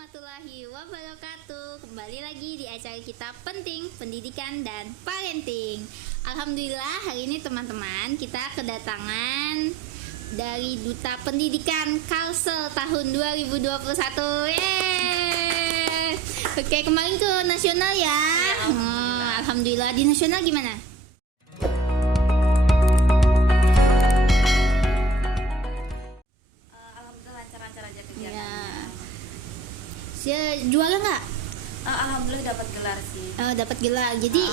warahmatullahi wabarakatuh. Kembali lagi di acara kita Penting, Pendidikan dan Parenting. Alhamdulillah hari ini teman-teman kita kedatangan dari Duta Pendidikan Kalsel tahun 2021. Yeay. Oke, kemarin ke nasional ya. Alhamdulillah. Di nasional gimana? Juara nggak? Alhamdulillah dapat gelar sih. Dapat gelar. Jadi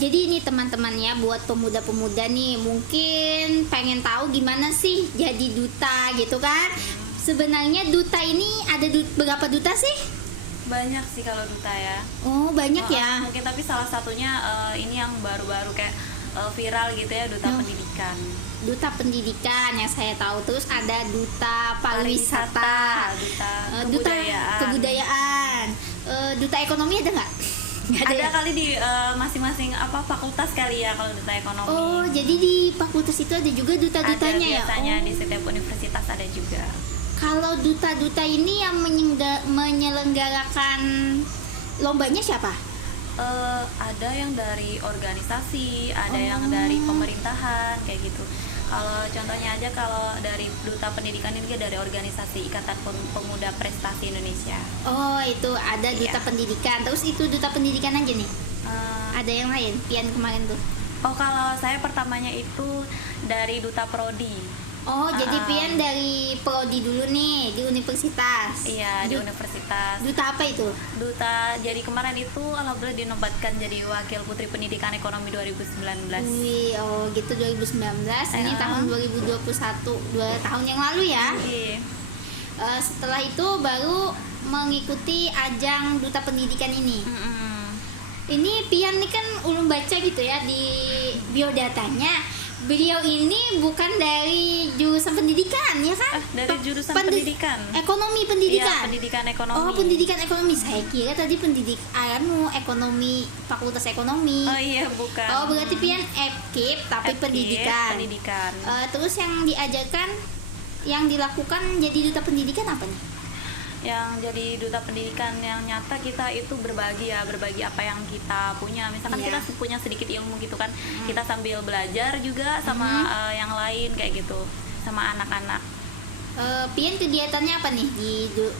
jadi ini teman-teman ya, buat pemuda-pemuda nih mungkin pengen tahu gimana sih jadi duta gitu kan? Sebenarnya duta ini ada berapa duta sih? Banyak sih kalau duta ya. Oh banyak ya. Mungkin tapi salah satunya ini yang baru-baru kayak viral gitu ya, duta pendidikan. Duta pendidikan yang saya tahu, terus ada duta pariwisata, duta kebudayaan, duta ekonomi ada nggak? Ada kali di masing-masing fakultas kali ya kalau duta ekonomi. Oh jadi di fakultas itu ada juga duta-dutanya ya? Biasanya di setiap universitas ada juga. Kalau duta-duta ini yang menyelenggarakan lombanya siapa? Ada yang dari organisasi, ada yang dari pemerintahan kayak gitu. Kalau contohnya aja, kalau dari duta pendidikan ini dari organisasi Ikatan Pemuda Prestasi Indonesia. Oh itu ada duta pendidikan. Terus itu duta pendidikan aja nih? Ada yang lain? Pian kemarin tuh? Oh kalau saya pertamanya itu dari duta prodi. Oh jadi Pian dari prodi dulu nih di universitas? Iya di universitas. Duta apa itu? Duta, jadi kemarin itu alhamdulillah dinobatkan jadi Wakil Putri Pendidikan Ekonomi 2019. Wih, oh gitu 2019. Ini tahun 2021, 2 tahun yang lalu ya? Setelah itu baru mengikuti ajang duta pendidikan ini. Ini Pian nih kan ulun baca gitu ya di biodatanya. Beliau ini bukan dari jurusan pendidikan ya kan? Dari jurusan pendidikan. Ekonomi pendidikan. Iya, pendidikan ekonomi. Oh, pendidikan ekonomi. Saya kira tadi ekonomi, fakultas ekonomi. Oh iya, bukan. Oh, berarti Pian FKIP tapi pendidikan. Terus yang diajarkan, yang dilakukan jadi duta pendidikan apa nih? Yang jadi duta pendidikan yang nyata kita itu berbagi apa yang kita punya. Misalkan kita punya sedikit ilmu gitu kan, kita sambil belajar juga sama yang lain kayak gitu, sama anak-anak. Pian kegiatannya apa nih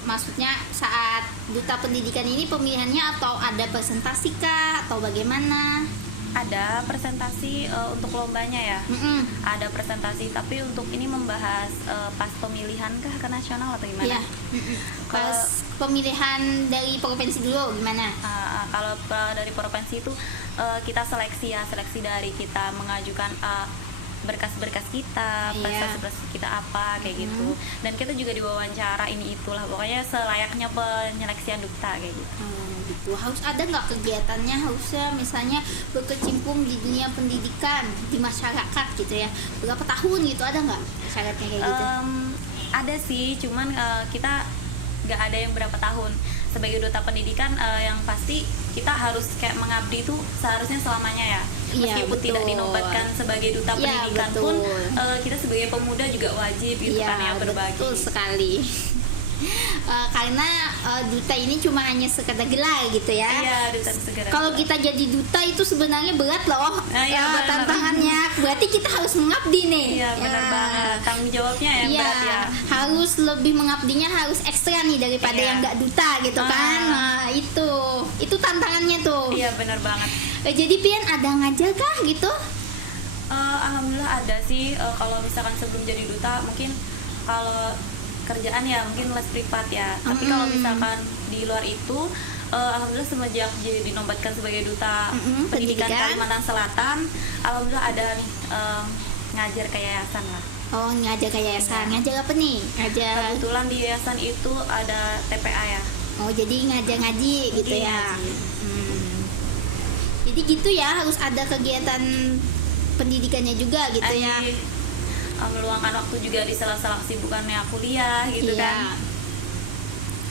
maksudnya saat duta pendidikan ini, pemilihannya atau ada presentasi kah atau bagaimana? Ada presentasi untuk lombanya ya. Ada presentasi, tapi untuk ini membahas pas pemilihan kah ke nasional atau gimana? Pas pemilihan dari provinsi dulu gimana? Kalau dari provinsi itu kita seleksi dari kita mengajukan berkas-berkas kita, prestasi kita apa kayak gitu. Dan kita juga diwawancara ini itulah, pokoknya selayaknya penyeleksian duta kayak gitu. Gitu. Harus ada nggak kegiatannya, harusnya misalnya berkecimpung di dunia pendidikan di masyarakat gitu ya, berapa tahun gitu, ada nggak syaratnya kayak gitu? Ada sih, cuman kita nggak ada yang berapa tahun. Sebagai duta pendidikan yang pasti kita harus kayak mengabdi itu seharusnya selamanya ya. Meskipun tidak dinobatkan sebagai duta pendidikan pun kita sebagai pemuda juga wajib gitu kan ya, berbagi. Betul sekali. Karena duta ini cuma hanya sekedar gelar gitu ya. Iya, duta sekedar. Kalau kita jadi duta itu sebenarnya berat loh. Tantangannya. Berarti kita harus mengabdi nih. Iya, benar banget. Tanggung jawabnya yang berat ya. Harus lebih mengabdinya, harus ekstra nih daripada yang nggak duta gitu kan. Nah, itu tantangannya tuh. Iya, benar banget. Jadi Pian ada ngajar kah gitu? Alhamdulillah ada sih. Kalau misalkan sebelum jadi duta, mungkin kalau kerjaan ya mungkin les privat ya. Tapi kalau misalkan di luar itu, alhamdulillah semenjak jadi dinobatkan sebagai duta pendidikan Kalimantan Selatan, alhamdulillah ada nih ngajar ke yayasan lah. Oh, ngajar ke yayasan. Ngajar apa nih? Kebetulan di yayasan itu ada TPA ya. Oh, jadi ngajar ngaji gitu ya. Jadi gitu ya, harus ada kegiatan pendidikannya juga gitu ya. Meluangkan waktu juga di sela-sela kesibukannya kuliah gitu kan.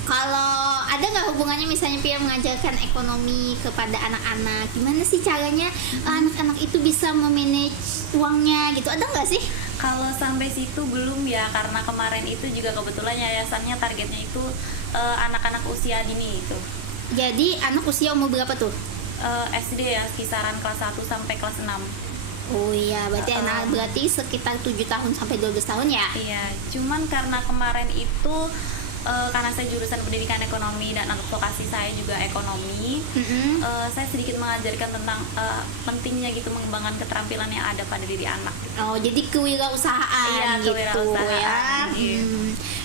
Kalau ada nggak hubungannya misalnya Pian mengajarkan ekonomi kepada anak-anak, gimana sih caranya anak-anak itu bisa memanage uangnya gitu, ada nggak sih? Kalau sampai situ belum ya, karena kemarin itu juga kebetulan yayasannya targetnya itu anak-anak usia dini itu. Jadi anak usia umur berapa tuh? SD ya, kisaran kelas 1 sampai kelas 6. Oh iya, berarti sekitar 7 tahun sampai 12 tahun ya? Iya, cuman karena kemarin itu karena saya jurusan pendidikan ekonomi dan advokasi saya juga ekonomi, saya sedikit mengajarkan tentang pentingnya gitu mengembangkan keterampilan yang ada pada diri anak. Oh, jadi kewirausahaan. Iya, gitu kewirausahaan, ya. iya.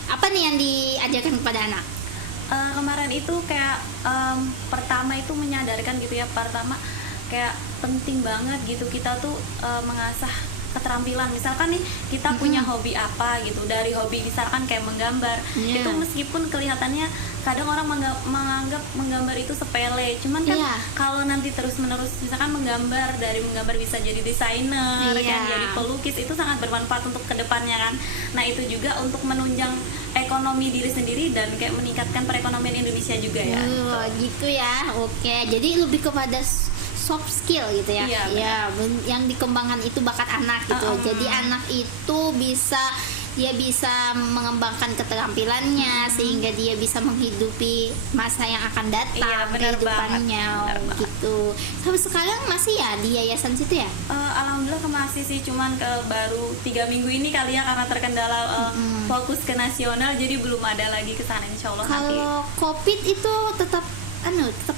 Apa nih yang diajarkan kepada anak? Kemarin itu kayak pertama itu menyadarkan gitu ya, pertama kayak penting banget gitu kita tuh mengasah keterampilan. Misalkan nih kita punya hobi apa gitu, dari hobi misalkan kayak menggambar, itu meskipun kelihatannya kadang orang menganggap menggambar itu sepele, cuman kan kalau nanti terus menerus misalkan menggambar, dari menggambar bisa jadi desainer, kan jadi pelukis, itu sangat bermanfaat untuk kedepannya kan. Nah itu juga untuk menunjang ekonomi diri sendiri dan kayak meningkatkan perekonomian Indonesia juga ya. Gitu ya. Oke, jadi lebih kepada soft skill gitu ya. Iya, yang dikembangkan itu bakat anak gitu. Jadi anak itu dia bisa mengembangkan keterampilannya sehingga dia bisa menghidupi masa yang akan datang, kehidupannya gitu. Sampai sekarang masih ya di yayasan situ ya? Alhamdulillah masih sih, cuman baru 3 minggu ini kali ya, karena terkendala fokus ke nasional, jadi belum ada lagi ke sana, insyaallah nanti. Kalau COVID itu tetap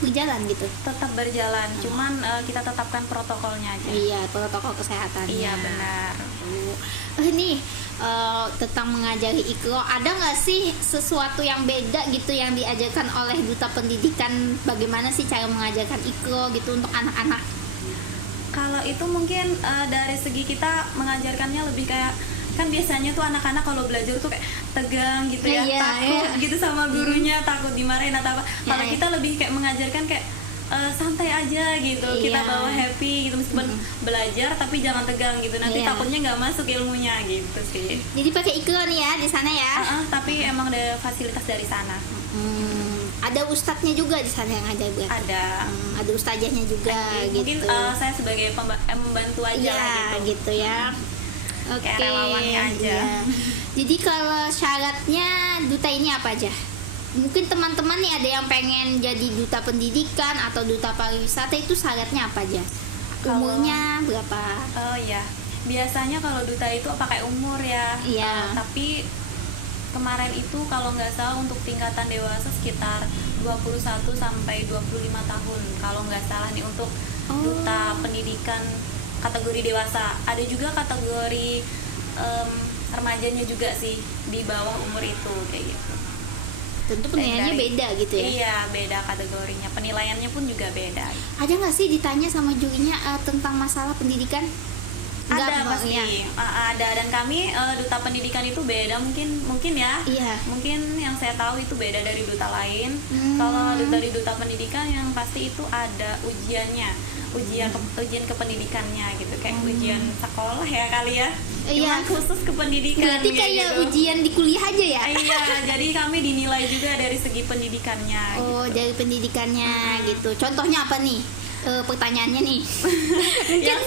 berjalan gitu. Tetap berjalan, cuman kita tetapkan protokolnya aja. Iya, protokol kesehatannya. Iya, benar. Ini tentang mengajari Iqro, ada nggak sih sesuatu yang beda gitu yang diajarkan oleh Duta Pendidikan? Bagaimana sih cara mengajarkan Iqro gitu untuk anak-anak? Kalau itu mungkin dari segi kita mengajarkannya lebih kayak, kan biasanya tuh anak-anak kalau belajar tuh kayak tegang gitu ya, takut gitu sama gurunya, takut dimarahin atau apa. Kalau kita lebih kayak mengajarkan kayak santai aja gitu, kita bawa happy gitu, meskipun belajar tapi jangan tegang gitu, nanti takutnya nggak masuk ilmunya gitu sih. Jadi pakai Iqro nih ya di sana ya? Tapi emang ada fasilitas dari sana. Ada ustadznya juga di sana yang ngajar berarti? Ada ustazahnya juga gitu. Mungkin saya sebagai membantu aja gitu ya. Oke, relawannya aja. Jadi kalau syaratnya duta ini apa aja? Mungkin teman-teman nih ada yang pengen jadi duta pendidikan atau duta pariwisata, itu syaratnya apa aja? Umurnya berapa? Oh iya, biasanya kalau duta itu pakai umur ya. Tapi kemarin itu kalau nggak salah untuk tingkatan dewasa sekitar 21 sampai 25 tahun kalau nggak salah nih untuk duta pendidikan kategori dewasa. Ada juga kategori remajanya juga sih di bawah umur itu kayak gitu. Tentu penilaiannya beda gitu ya? Iya, beda kategorinya, penilaiannya pun juga beda. Ada nggak sih ditanya sama jurinya tentang masalah pendidikan? Ada pasti, ada. Dan kami duta pendidikan itu beda mungkin ya. Mungkin yang saya tahu itu beda dari duta lain. Kalau dari duta pendidikan yang pasti itu ada ujiannya, ujian kependidikannya gitu, kayak ujian sekolah ya kali ya. Cuma khusus kependidikan. Berarti kayak gitu. Ujian di kuliah aja ya? Iya, jadi kami dinilai juga dari segi pendidikannya. Dari pendidikannya gitu. Contohnya apa nih? Pertanyaannya nih. Yang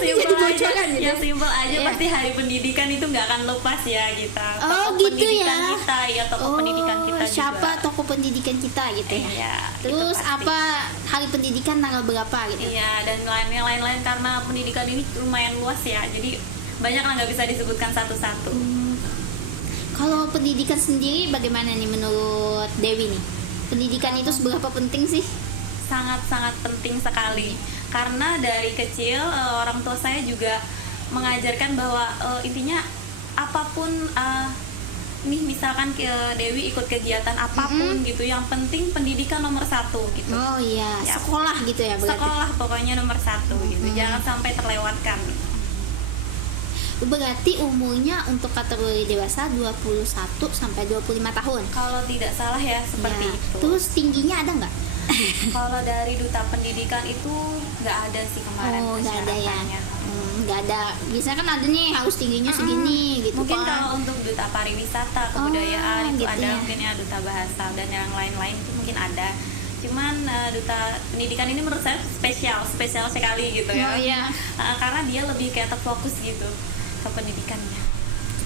simpel aja pasti hari pendidikan itu nggak akan lepas ya kita. Tokoh gitu pendidikan kita ya, tokoh pendidikan kita siapa juga. Tokoh pendidikan kita gitu ya. Terus apa hari pendidikan tanggal berapa gitu? Iya, dan lain-lain karena pendidikan ini lumayan luas ya, jadi banyak lah, nggak bisa disebutkan satu-satu. Kalau pendidikan sendiri bagaimana nih menurut Dewi nih? Pendidikan itu seberapa penting sih? Sangat-sangat penting sekali, karena dari kecil orang tua saya juga mengajarkan bahwa intinya apapun nih misalkan Dewi ikut kegiatan apapun gitu, yang penting pendidikan nomor 1 gitu. Oh iya, sekolah gitu ya berarti? Sekolah pokoknya nomor 1 gitu, jangan sampai terlewatkan. Berarti umurnya untuk kategori dewasa 21 sampai 25 tahun. Kalau tidak salah ya, seperti itu. Terus tingginya ada nggak? Kalau dari duta pendidikan itu nggak ada sih kemarin. Nggak ada ya. Nggak ada. Biasanya kan ada nih harus tingginya segini gitu. Mungkin kalau untuk duta pariwisata, kebudayaan itu gitu ada ya. Mungkin ya duta bahasa dan yang lain-lain itu mungkin ada. Cuman duta pendidikan ini menurut saya spesial sekali gitu ya. Karena dia lebih kayak terfokus gitu ke pendidikannya.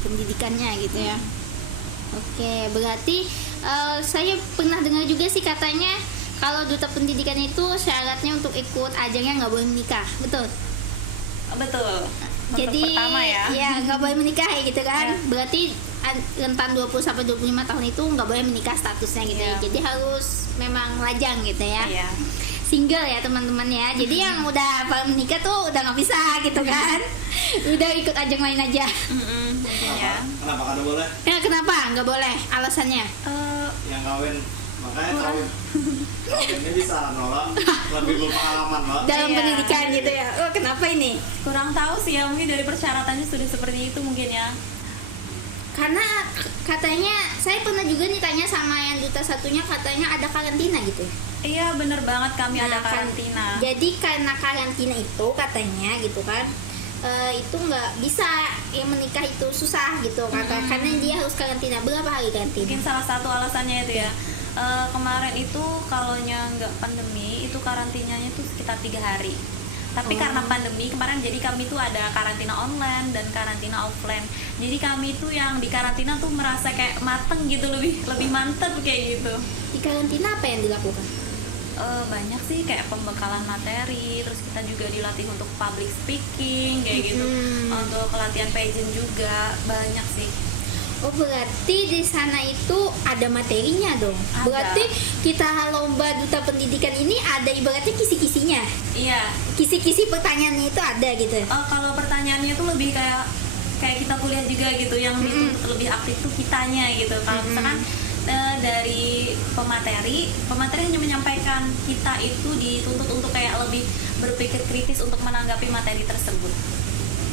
pendidikannya gitu ya. Oke, berarti saya pernah dengar juga sih katanya kalau duta pendidikan itu syaratnya untuk ikut ajangnya nggak boleh menikah, betul? Betul. Untuk Jadi pertama ya. nggak boleh menikah ya gitu kan. Ya. Berarti rentan 20 sampai 25 tahun itu nggak boleh menikah statusnya gitu ya. Ya. Jadi harus memang lajang gitu ya. Iya. Single ya teman-teman ya. Jadi yang udah menikah tuh udah nggak bisa gitu kan. Udah ikut ajang lain aja. Mungkin ya. Kenapa kada boleh? Ya kenapa nggak boleh? Alasannya? Yang kawin makanya kawinnya bisa nolak lebih berpengalaman loh. Dalam Iya. pendidikan gitu ya. Oh kenapa ini? Kurang tahu sih ya, mungkin dari persyaratannya sudah seperti itu mungkin ya. Karena katanya saya pernah juga nih tanya sama yang duta satunya, katanya ada karantina gitu. Iya bener banget, kami ada Nah, karantina. Jadi karena karantina itu katanya gitu kan, itu nggak bisa yang menikah itu susah gitu karena dia harus karantina. Berapa hari karantina? Mungkin salah satu alasannya itu ya. Kemarin itu kalaunya nggak pandemi itu karantinanya itu sekitar 3 hari. Tapi karena pandemi kemarin jadi kami tuh ada karantina online dan karantina offline. Jadi kami tuh yang di karantina tuh merasa kayak mateng gitu, lebih mantep kayak gitu. Di karantina apa yang dilakukan? Banyak sih kayak pembekalan materi, terus kita juga dilatih untuk public speaking kayak gitu. Untuk latihan pageant juga banyak sih. Oh berarti di sana itu ada materinya dong. Ada. Berarti kita lomba duta pendidikan ini ada ibaratnya kisi-kisinya. Iya. Kisi-kisi pertanyaannya itu ada gitu. Kalau pertanyaannya tuh lebih kayak kita kuliah juga gitu, yang dituntut lebih aktif tuh kitanya gitu. Kalau misalkan dari pemateri hanya menyampaikan, kita itu dituntut untuk kayak lebih berpikir kritis untuk menanggapi materi tersebut.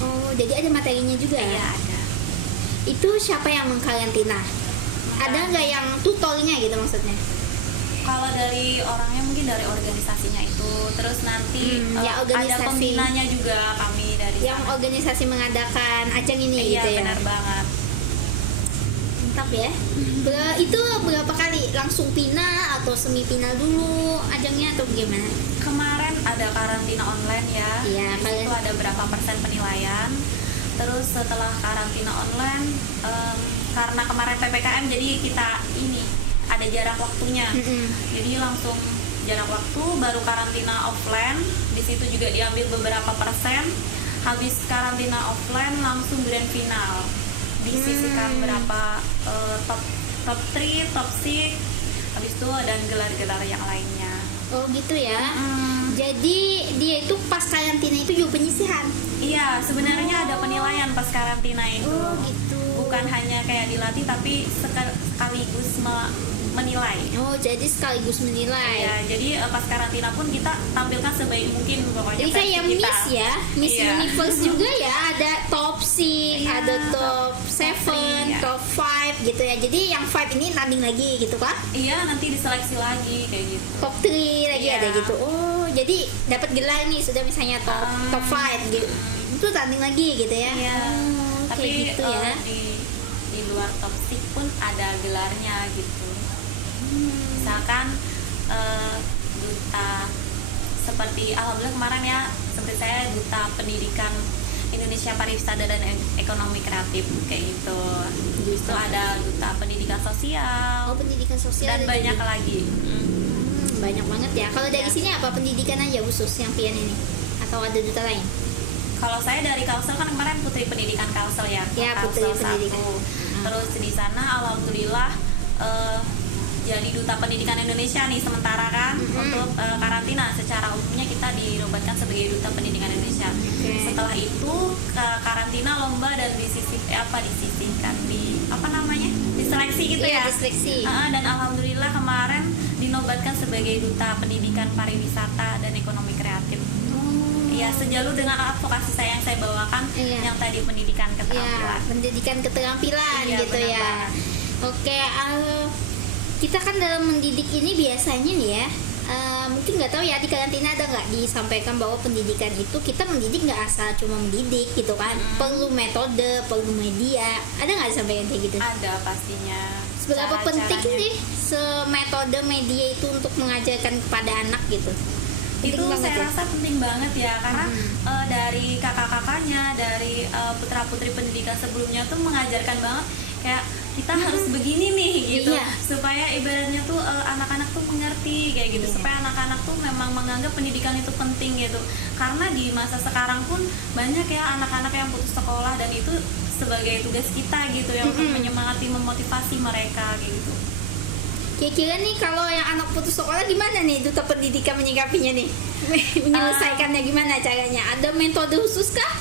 Oh jadi ada materinya juga. Iya ada. Itu siapa yang mengkarantina? Ada nggak yang tutornya gitu maksudnya? Kalau dari orangnya mungkin dari organisasinya itu, terus nanti ya, ada organisasi. pembinanya juga kami dari Yang sana. organisasi mengadakan ajang ini Iya gitu ya. benar banget. Mantap ya. Itu berapa kali? Langsung final atau semifinal dulu ajangnya atau gimana? Kemarin ada karantina online ya. Iya, Di situ ada berapa persen penilaian. Terus setelah karantina online, karena kemarin PPKM jadi kita ini ada jarak waktunya. Jadi langsung jarak waktu, baru karantina offline. Di situ juga diambil beberapa persen. Habis karantina offline langsung grand final. Disisihkan berapa top 3, top 6. Habis itu ada gelar-gelar yang lainnya. Oh gitu ya. Jadi dia itu pas karantina itu juga penyisihan. Iya, sebenarnya ada penilaian pas karantina itu. Oh gitu. Bukan hanya kayak dilatih tapi sekaligus menilai. Oh jadi sekaligus menilai. Iya, jadi pas karantina pun kita tampilkan sebaik mungkin pokoknya. Jadi kayak versi kita. Miss ya, Miss Iya. Universe juga ya, ada top 6, Iya, ada top top 7, three, ya. top 5 gitu ya. Jadi yang 5 ini tanding lagi gitu kan? Iya, nanti diseleksi lagi kayak gitu. Top 3 lagi Iya. ada gitu. Oh, jadi dapat gelar nih sudah misalnya top 5 gitu. Itu tanding lagi gitu ya. Iya. Oh, Tapi kayak gitu ya. di luar top 6 pun ada gelarnya gitu. Misalkan duta seperti alhamdulillah kemarin ya, seperti saya duta pendidikan Indonesia Pariwisata dan Ekonomi Kreatif kayak gitu. Itu ada duta pendidikan sosial Oh, pendidikan sosial dan ada banyak juga. lagi. Banyak banget ya. Kalau dari Iya. sini apa pendidikan aja khusus yang pian ini? Atau ada duta lain? Kalau saya dari Kalsel kan kemarin Putri Pendidikan Kalsel ya. Ya, Putri Kalsel Pendidikan. 1. Terus di sana alhamdulillah jadi duta pendidikan Indonesia nih sementara kan untuk karantina. Secara umumnya kita dinobatkan sebagai duta pendidikan Indonesia. Oke. Setelah itu ke karantina lomba dan disisihkan di apa namanya? Diseleksi gitu Iya, ya. diseleksi. Dan alhamdulillah kemarin dinobatkan sebagai duta pendidikan pariwisata dan ekonomi kreatif. Ya, sejalu dengan advokasi saya yang saya bawakan, Iya. yang tadi pendidikan Ya, keterampilan. pendidikan keterampilan Iya, gitu benar ya. banget. Oke, kita kan dalam mendidik ini biasanya nih ya, mungkin nggak tahu ya di karantina ada nggak disampaikan bahwa pendidikan itu kita mendidik nggak asal cuma mendidik gitu kan, perlu metode, perlu media, ada nggak disampaikan kayak gitu? Ada pastinya. Seberapa penting Cara-caranya. sih semetode media itu untuk mengajarkan kepada anak gitu? Penting itu banget saya ya? rasa penting banget ya, karena dari kakak-kakaknya, dari putra-putri pendidikan sebelumnya tuh mengajarkan banget kayak kita harus begini nih gitu, Iya. supaya ibaratnya tuh anak-anak tuh mengerti kayak gitu, Iya. supaya anak-anak tuh memang menganggap pendidikan itu penting gitu. Karena di masa sekarang pun banyak ya anak-anak yang putus sekolah, dan itu sebagai tugas kita gitu ya, untuk menyemangati, memotivasi mereka kayak gitu. Kira-kira nih kalau yang anak putus sekolah gimana nih duta pendidikan menyikapinya nih? Menyelesaikannya gimana caranya? Ada metode khusus kah?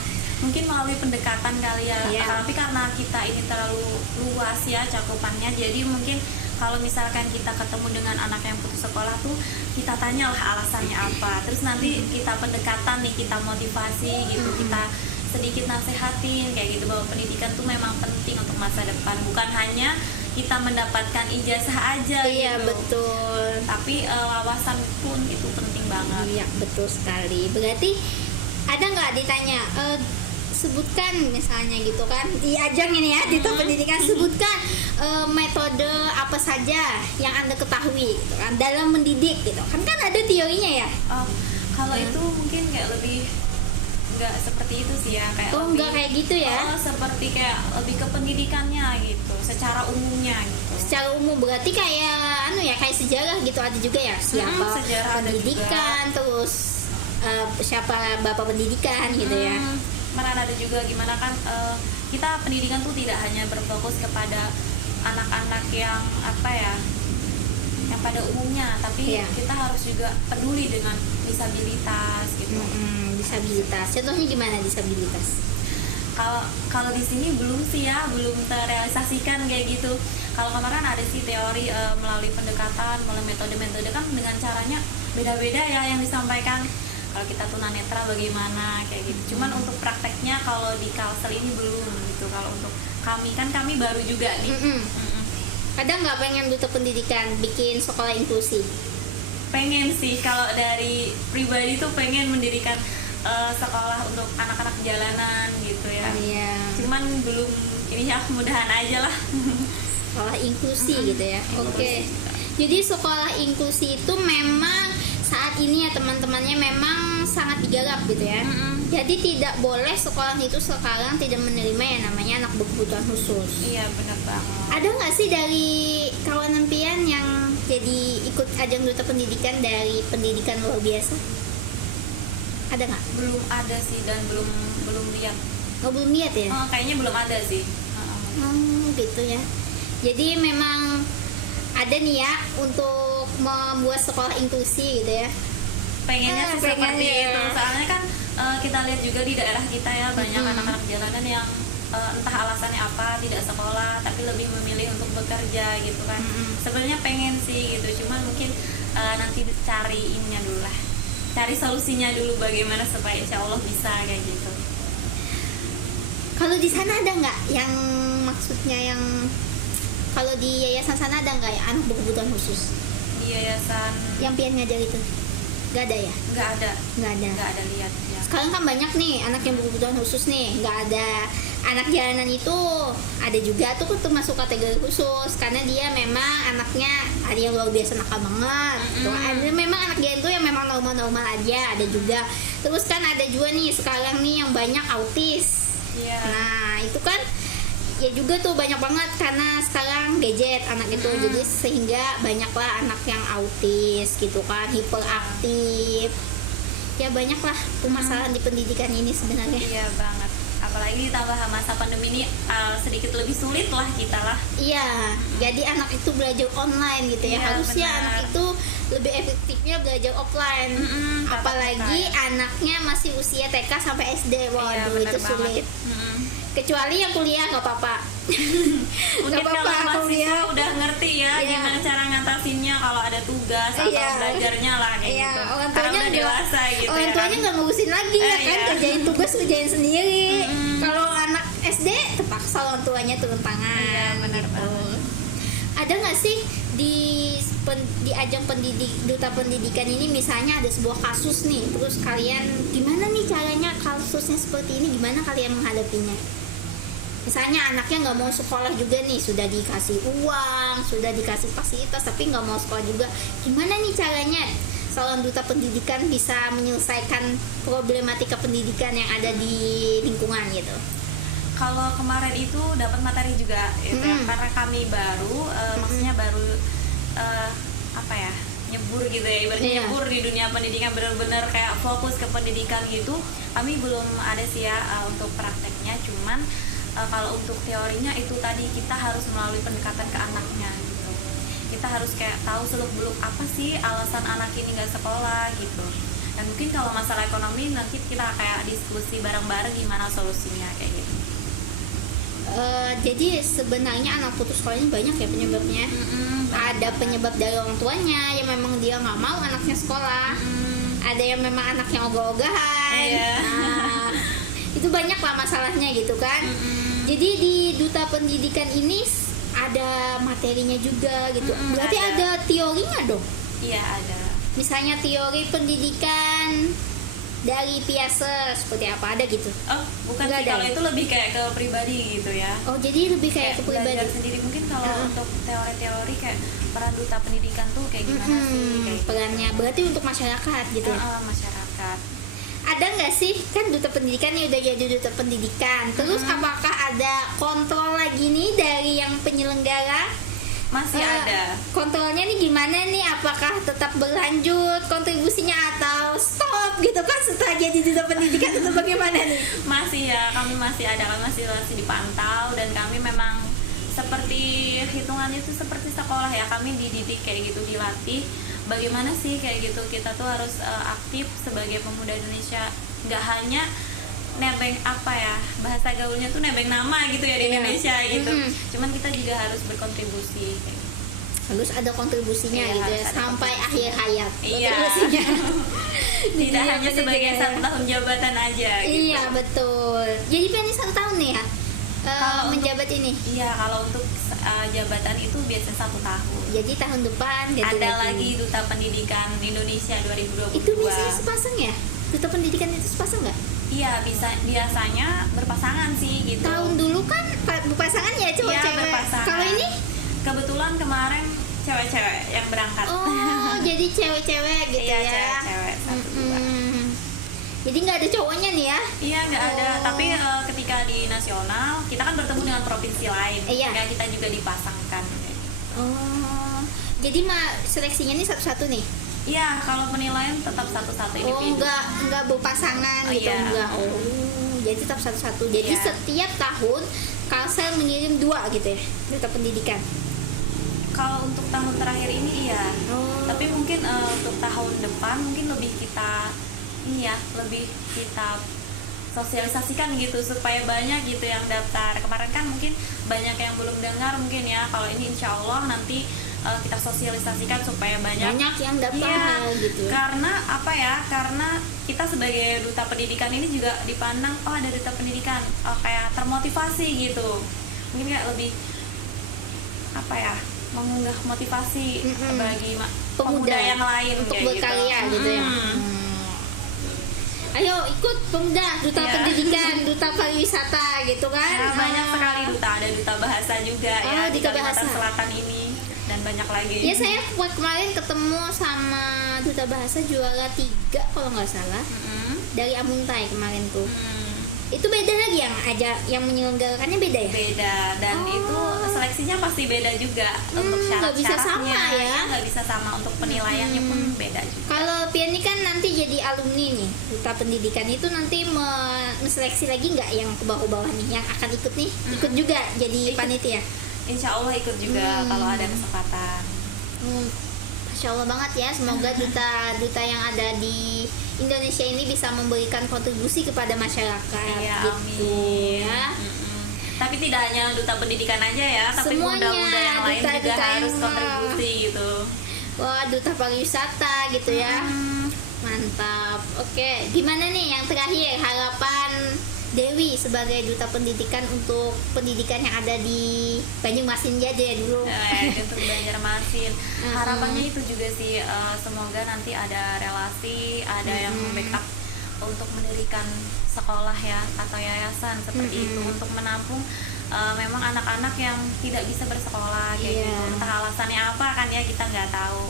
Mungkin melalui pendekatan kali ya, Iya. tapi karena kita ini terlalu luas ya cakupannya, jadi mungkin kalau misalkan kita ketemu dengan anak yang putus sekolah tuh, kita tanyalah alasannya apa, terus nanti kita pendekatan nih, kita motivasi gitu, kita sedikit nasehatin kayak gitu, bahwa pendidikan tuh memang penting untuk masa depan, bukan hanya kita mendapatkan ijazah aja Iya gitu, betul. tapi wawasan pun itu penting banget. Iya betul sekali. Berarti ada nggak ditanya sebutkan misalnya gitu kan di ajang ini ya di top pendidikan, sebutkan metode apa saja yang Anda ketahui gitu kan dalam mendidik gitu kan ada teorinya ya. Kalau itu mungkin kayak lebih nggak seperti itu sih ya, kayak lebih, Nggak kayak gitu ya. seperti kayak lebih ke pendidikannya gitu, secara umumnya gitu. Secara umum berarti kayak kayak sejarah gitu ada juga ya, siapa sejarah ada pendidikan terus siapa bapak pendidikan gitu ya. Mana ada juga gimana kan kita pendidikan tuh tidak hanya berfokus kepada anak-anak yang yang pada umumnya, tapi Iya. kita harus juga peduli dengan disabilitas gitu. Disabilitas, contohnya gimana disabilitas? Kalau di sini belum sih ya, belum terrealisasikan kayak gitu. Kalau kemarin ada sih teori melalui pendekatan, melalui metode-metode kan dengan caranya beda-beda ya yang disampaikan. Kalau kita tunanetra bagaimana kayak gitu. Cuman untuk prakteknya kalau di Kalsel ini belum gitu. Kalau untuk kami baru juga nih. Ada nggak pengen duta pendidikan bikin sekolah inklusi? Pengen sih, kalau dari pribadi tuh pengen mendirikan sekolah untuk anak-anak jalanan gitu ya. Iya. Cuman belum, ini ya mudahan aja lah. Sekolah inklusi gitu ya. Oke. Jadi sekolah inklusi itu memang saat ini ya teman-temannya memang sangat digarap gitu ya. Jadi tidak boleh sekolah itu sekarang tidak menerima yang namanya anak berkebutuhan khusus. Iya benar banget. Ada nggak sih dari kawanan pian yang jadi ikut ajang duta pendidikan dari pendidikan luar biasa? Ada nggak? Belum ada sih, dan belum lihat. Oh belum lihat ya? Kayaknya belum ada sih. Gitu ya. Jadi memang ada nih ya untuk membuat sekolah inklusi gitu ya. Pengennya sih seperti pengennya. itu. Soalnya kan kita lihat juga di daerah kita ya, banyak anak-anak jalanan yang entah alasannya apa tidak sekolah tapi lebih memilih untuk bekerja gitu kan. Sebenarnya pengen sih gitu, cuman mungkin nanti cari ininya dulu lah, cari solusinya dulu bagaimana supaya insya Allah bisa kayak gitu. Kalau di sana ada nggak yang maksudnya yang kalau di yayasan sana ada nggak ya anak berkebutuhan khusus Di yayasan yang pian ngajar itu? Nggak ada ya? nggak ada Nggak ada. lihat ya. Sekarang kan banyak nih anak yang berkebutuhan khusus nih, nggak ada anak jalanan itu ada juga tuh termasuk kategori khusus karena dia memang anaknya ada yang luar biasa nakal banget, tuh ada memang anak jalanan tuh yang memang normal-normal aja ada juga. Terus kan ada juga nih sekarang nih yang banyak autis. Iya. Nah itu kan ya juga tuh banyak banget karena sekarang gadget anak itu jadi sehingga banyaklah anak yang autis gitu kan, hiperaktif. Ya banyaklah permasalahan di pendidikan ini sebenarnya. Iya banget, apalagi ditambah masa pandemi ini sedikit lebih sulit lah kita lah. Iya, jadi anak itu belajar online gitu ya. Iya, Harusnya benar. anak itu lebih efektifnya belajar offline. Apalagi anaknya masih usia TK sampai SD. Waduh, benar itu sulit. Kecuali yang kuliah nggak apa-apa. Mungkin Nggak apa-apa kalau kuliah. mahasiswa udah ngerti ya Iya. gimana cara ngatasinnya kalau ada tugas atau Iya. belajarnya lah kayak Iya, gitu. orang Karena tuanya udah nggak- dewasa gitu orang ya tuanya kan. nggak ngurusin lagi ya kan, Iya. kerjain tugas kerjain sendiri. Kalau anak SD terpaksa orang tuanya turun tangan. Iya, benar gitu. banget. Ada nggak sih di ajang duta pendidikan ini misalnya ada sebuah kasus nih, terus kalian gimana nih caranya kasusnya seperti ini, gimana kalian menghadapinya? Misalnya anaknya nggak mau sekolah juga nih, sudah dikasih uang, sudah dikasih fasilitas tapi nggak mau sekolah juga, gimana nih caranya seorang duta pendidikan bisa menyelesaikan problematika pendidikan yang ada di lingkungan gitu? Kalau kemarin itu dapat materi juga gitu ya, karena kami baru maksudnya baru apa ya, nyebur gitu ya, ibaratnya nyebur di dunia pendidikan, benar-benar kayak fokus ke pendidikan gitu. Kami belum ada sih ya untuk prakteknya, cuman kalau untuk teorinya itu tadi kita harus melalui pendekatan ke anaknya gitu. Kita harus kayak tahu seluk-beluk apa sih alasan anak ini nggak sekolah gitu. Dan mungkin kalau masalah ekonomi nanti kita kayak diskusi bareng-bareng gimana solusinya kayak gitu. Jadi sebenarnya anak putus sekolah ini banyak ya penyebabnya. Ada penyebab dari orang tuanya yang memang dia nggak mau anaknya sekolah. Ada yang memang anaknya ogah-ogahan. Nah, itu banyak lah masalahnya gitu kan. Jadi di duta pendidikan ini ada materinya juga gitu. Berarti ada teorinya dong? Iya ada. Misalnya teori pendidikan dari Piaget seperti apa, ada gitu? Oh bukan Nggak sih, ada. kalau itu lebih kayak ke pribadi gitu ya. Oh jadi lebih kayak ke pribadi. belajar sendiri. Mungkin kalau untuk teori-teori kayak peran duta pendidikan tuh kayak gimana sih kayak gitu. Perannya berarti untuk masyarakat gitu ya? Masyarakat. Ada nggak sih, kan duta pendidikan nih udah jadi duta pendidikan, terus apakah ada kontrol lagi nih dari yang penyelenggara? Masih ada. Kontrolnya nih gimana nih, apakah tetap berlanjut kontribusinya atau stop gitu kan setelah jadi duta pendidikan itu bagaimana nih? Masih ya, kami masih ada, kami masih dipantau, dan kami memang seperti hitungannya itu seperti sekolah ya, kami dididik kayak gitu, dilatih bagaimana sih kayak gitu, kita tuh harus aktif sebagai pemuda Indonesia, nggak hanya nebeng apa ya, bahasa gaulnya tuh nebeng nama gitu ya di Indonesia gitu. Cuman kita juga harus berkontribusi kayak gitu. Harus ada kontribusinya Iya, gitu ya, harus ada sampai kontribusi. akhir hayat Iya. kontribusinya. Tidak Iya, hanya sebagai pendidikan. 1 tahun jabatan aja gitu. Iya betul. Jadi Penny 1 tahun nih ya Kalau menjabat ini. Iya, kalau untuk jabatan itu biasanya 1 tahun. Jadi tahun depan ganti Ada lagi Duta Pendidikan Indonesia 2022. Itu biasanya sepasang ya? Duta pendidikan itu sepasang nggak? Iya, biasanya berpasangan sih gitu. Tahun dulu kan berpasangan ya cowok Iya, cewek. berpasangan. Kalau ini? Kebetulan kemarin cewek-cewek yang berangkat. Oh, jadi cewek-cewek gitu Iya, ya? cewek-cewek 1-2. Jadi nggak ada cowoknya nih ya? Iya, nggak ada. Oh. Tapi ketika di nasional kita kan bertemu dengan provinsi lain. Iya. Sehingga kita juga dipasangkan. Oh, jadi seleksinya ini satu-satu nih? Iya, kalau penilaian tetap satu-satu Oh, individu. nggak berpasangan Oh, gitu, iya. enggak. Oh, jadi tetap satu-satu. Jadi Iya. setiap tahun Kalsel mengirim 2 gitu ya, duta pendidikan. Kalau untuk tahun terakhir ini iya. Oh. Tapi mungkin untuk tahun depan mungkin lebih kita sosialisasikan gitu supaya banyak gitu yang daftar. Kemarin kan mungkin banyak yang belum dengar mungkin ya. Kalau ini insya Allah nanti kita sosialisasikan supaya banyak yang daftar. Iya, gitu. karena apa ya? Karena kita sebagai duta pendidikan ini juga dipandang, oh ada duta pendidikan, oh kayak termotivasi gitu. Mungkin kayak lebih apa ya? Mengunggah motivasi bagi pemuda yang lain untuk kayak berkarya gitu ya. Ayo ikut pemuda duta Iya. pendidikan, duta pariwisata gitu kan. Nah, banyak sekali duta, ada duta bahasa juga Oh, ya di duta Kalimantan bahasa. Selatan ini, dan banyak lagi. Ya saya kemarin ketemu sama duta bahasa juara 3 kalau nggak salah dari Amuntai kemarin tuh. Itu beda lagi yang menyelenggarakannya beda ya? Beda, dan Oh. itu seleksinya pasti beda juga untuk nggak bisa syarat-syaratnya sama ya? nggak bisa sama, untuk penilaiannya pun beda juga. Kalau Piani kan nanti jadi alumni nih duta pendidikan itu nanti menseleksi lagi nggak yang ke bawah-bawah nih yang akan ikut nih? Ikut juga jadi Ikut. panitia. Insya Allah ikut juga kalau ada kesempatan. Masya Allah banget ya, semoga duta yang ada di Indonesia ini bisa memberikan kontribusi kepada masyarakat Iya, gitu amin. ya. Tapi tidak hanya duta pendidikan aja ya, tapi Semuanya, muda-muda yang lain juga duta-duta harus yang- kontribusi gitu. Wah, duta pariwisata gitu ya. Mantap. Oke, gimana nih yang terakhir harapan Dewi sebagai duta pendidikan untuk pendidikan yang ada di Banyumasin aja ya dulu. Untuk Banjarmasin, harapannya itu juga sih, semoga nanti ada relasi, ada yang backup untuk mendirikan sekolah ya atau yayasan seperti itu, untuk menampung memang anak-anak yang tidak bisa bersekolah kayak Iya. gitu. Entah alasannya apa kan ya, kita nggak tahu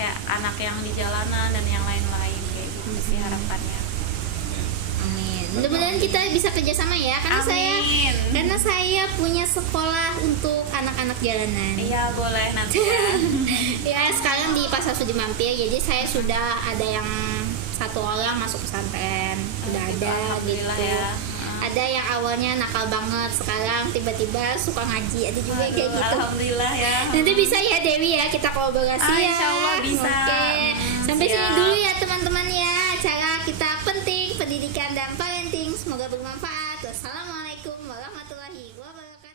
kayak anak yang di jalanan dan yang lain-lain kayak gitu sih harapannya. Amin. Mudah-mudahan kita bisa kerjasama ya, Amin. karena saya punya sekolah untuk anak-anak jalanan. Iya boleh nanti ya. Ya sekarang di Pasar Sudi Mampir, jadi saya sudah ada yang 1 orang masuk pesantren, udah ada gitu. Alhamdulillah ya. Ada yang awalnya nakal banget, sekarang tiba-tiba suka ngaji, ada juga Aduh, kayak gitu. Alhamdulillah ya. Nanti bisa ya Dewi ya, kita kolaborasi ya. Insya Allah bisa. Oke. Sampai Siap. sini dulu ya teman-teman ya, acara kita penting pendidikan dan parenting. Semoga bermanfaat. Wassalamualaikum warahmatullahi wabarakatuh.